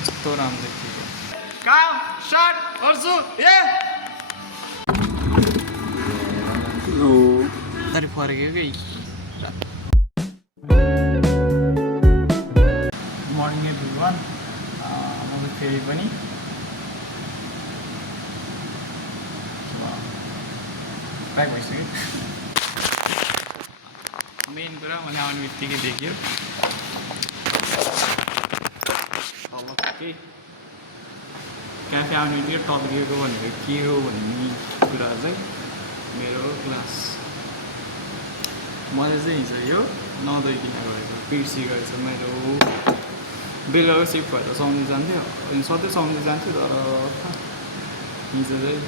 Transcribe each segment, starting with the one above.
कस्तो राम्रो देखियो काम स्टार्ट गर्छु ए लो अरे फर्क्यो कि गुड मर्निङ एभ्रिवान म फेरि पनि ब्याक भइसक्यो मेन कुरा मैले आउने बित्तिकै देख्यो क्याफे आउने बित्तिकै टपिएको भनेको के हो भन्ने कुरा चाहिँ मेरो क्लास मैले चाहिँ हिजो यो 9 किन गएको पिर्सी गएछ मेरो बेलुका सिफ्ट भएर साउन्ड जान्थ्यो अनि सधैँ साउन्ड जान्थ्यो तर हिजो चाहिँ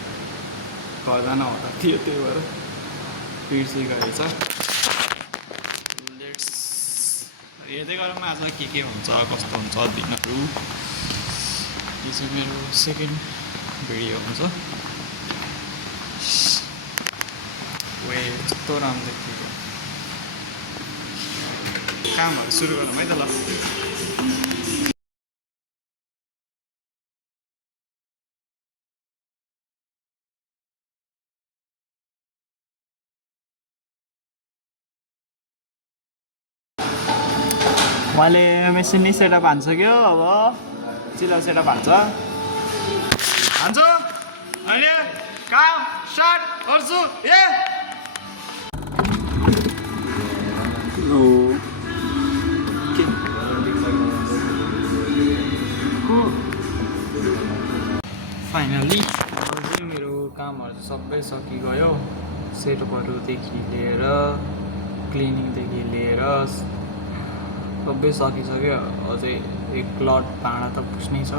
घर जान हतार थियो त्यही भएर पिर्सी गएछ लेट्स हेर्दै गरौँ आज के हुन्छ कस्तो हुन्छ दिनहरू यो चाहिँ मेरो सेकेन्ड भिडियो हुन्छ वे कस्तो राम्रो देखियो कामहरू सुरु गरौँ है त ल मैले मेसिन नि सेटअप हान्सक्यो अब चिल्ला सेटअप हान्छु अहिले काम स्टार्ट गर्छु ए फाइनली अझै मेरो कामहरू सबै सकिगयो सेटअपहरूदेखि लिएर क्लिनिङदेखि लिएर सबै सकिसक्यो अझै एक लट भाँडा त पुस्नै छ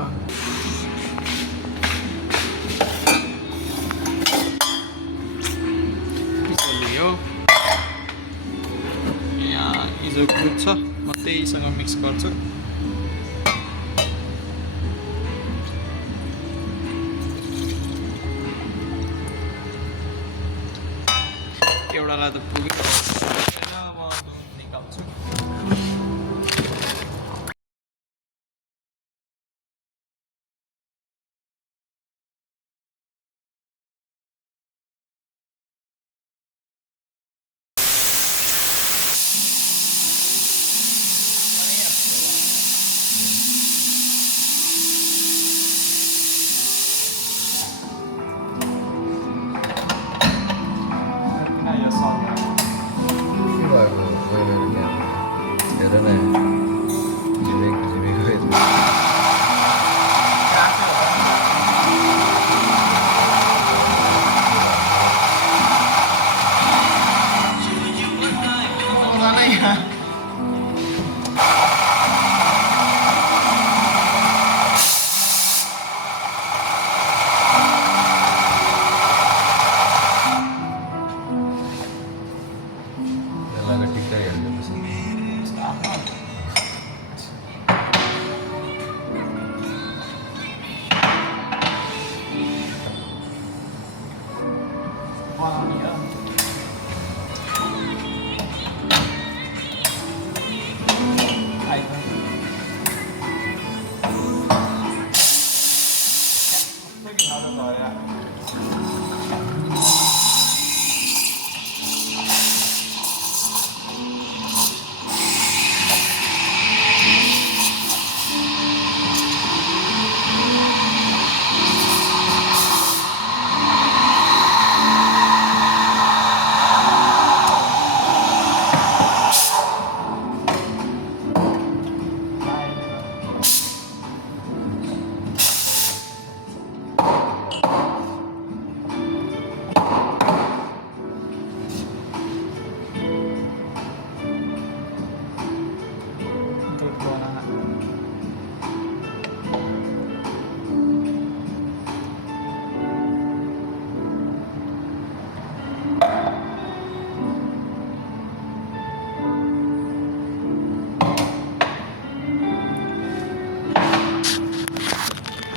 यो यहाँ हिजो दुध छ म त्यहीसँग मिक्स गर्छु एउटालाई त पुग्यो म दुध निकाल्छु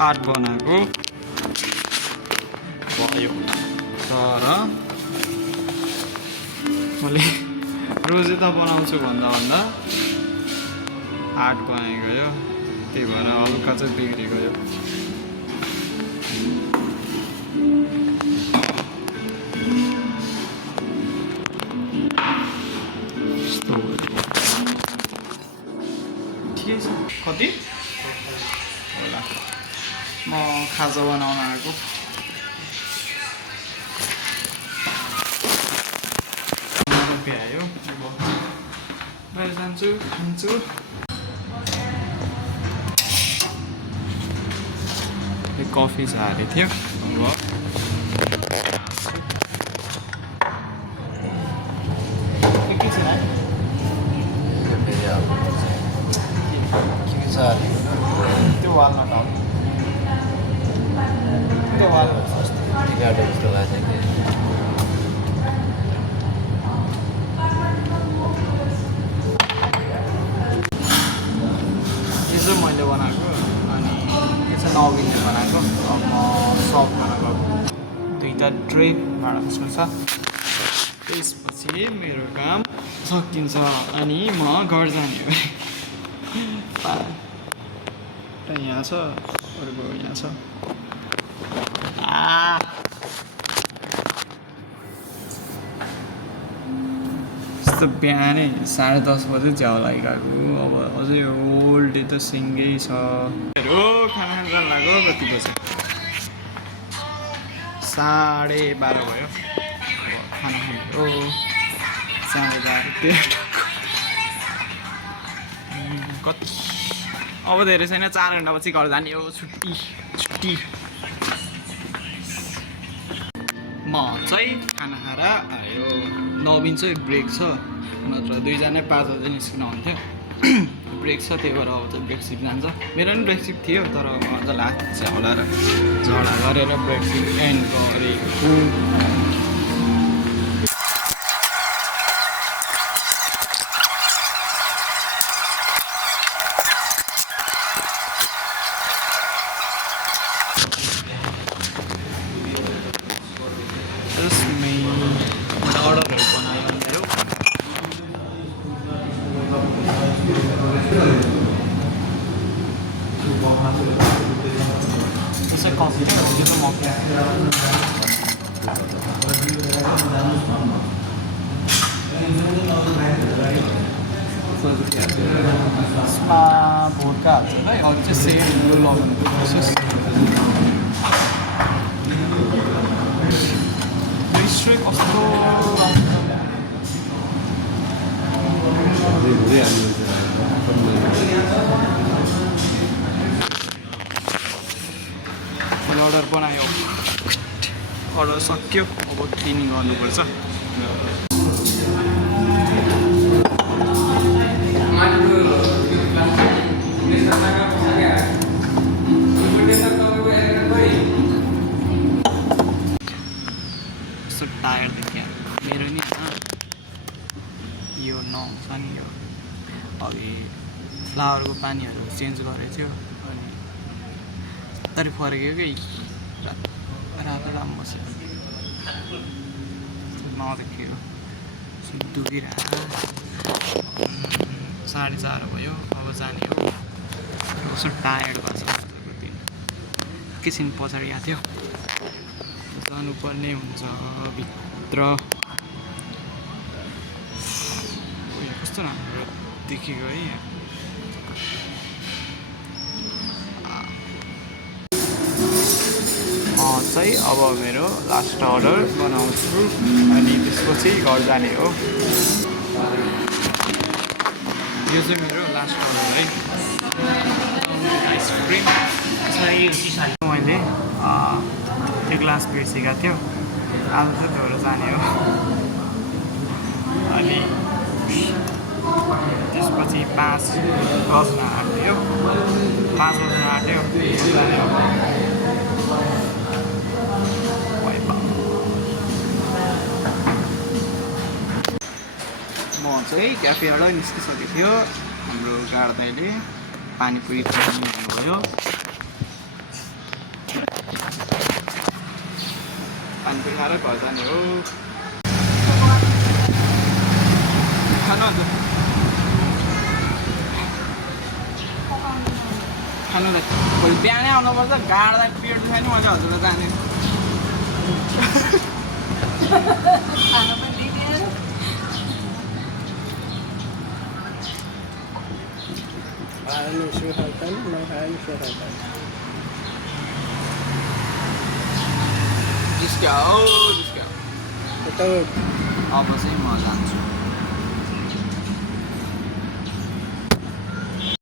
आर्ट बनाएको भयो तर मैले रोजै त बनाउँछु भन्दा आर्ट बनाएको यो त्यही भएर हल्का चाहिँ बिग्री गयो ठिकै छ कति होला म खाजा बनाउन आएको भ्यायो अब बाहिर जान्छु खान्छु कफी चाहिँ हालेको थियो त्यो वालनट हो त्यो वाल जस्तो लाग्छ कि यो चाहिँ मैले बनाएको अनि यो चाहिँ नवीनले बनाएको अब म सर्भ गर्न गएको दुईवटा ट्रे भाँडामा छ त्यसपछि मेरो काम सकिन्छ अनि म घर जाने हो यहाँ छ अरूको यहाँ छ यस्तो बिहानै 10:30 बजे झ्याउ लागिरहेको अब अझै होल डे त सिङ्गै छ खाना खान जानु लाग्यो कति बज्यो 12:30 भयो खाना खानु जाँदा कति अब धेरै छैन 4 घन्टापछि घर जाने हो छुट्टी छुट्टी म चाहिँ खाना खाएर आयो नवीन चाहिँ ब्रेक छ नत्र दुईजना 5 बजे निस्किन हुन्थ्यो ब्रेक छ त्यही भएर अब चाहिँ ब्रेकसिप जान्छ मेरो पनि ब्रेकसिप थियो तर अझ लाग्छ होला र झगडा गरेर ब्रेकसिप एन्ड गरेको अर्डरहरू बनायो मेरो त्यसै कफी त्यो त मक्या यसमा भोडका हाल्छ है अरू चाहिँ सेम लगाउनु प्रोसेस कस्तो अर्डर बनायो अर्डर सक्यो अब क्लिनिङ गर्नुपर्छ टायर देखियो मेरो नि यो नआउँछ नि यो अघि फ्लावरको पानीहरू चेन्ज गरेको थियो अनि तर फर्क्यो कि रातो राम्रो छ नदेखियो दुखिरहेको 4:30 भयो अब जाने हो कस्तो टायर्ड भएको छ दिन एकैछिन पछाडि आएको थियो जानुपर्ने हुन्छ भित्र कस्तो राम्रो देखेको है चाहिँ अब मेरो लास्ट अर्डर बनाउँछु अनि त्यसपछि घर जाने हो यो चाहिँ मेरो लास्ट अर्डर है आइसक्रिम मैले एक ग्लास बिर्सेको थियो आज चाहिँ धोरो जाने हो अनि त्यसपछि 5 बज्न आँट्यो 5 बज्न आँट्यो जाने हो म चाहिँ क्याफेबाट निस्किसकेको थियो हाम्रो गाड्दाले पानीपुरी खानुभयो पानीपुरी खाएर घर जाने हो खानु अन्त खानुलाई भोलि बिहानै आउनुपर्छ गाड्दा पेट दुखायो नि मैले हजुरलाई जाने खाना पनि दिएर जिस्क्या अब चाहिँ म जान्छु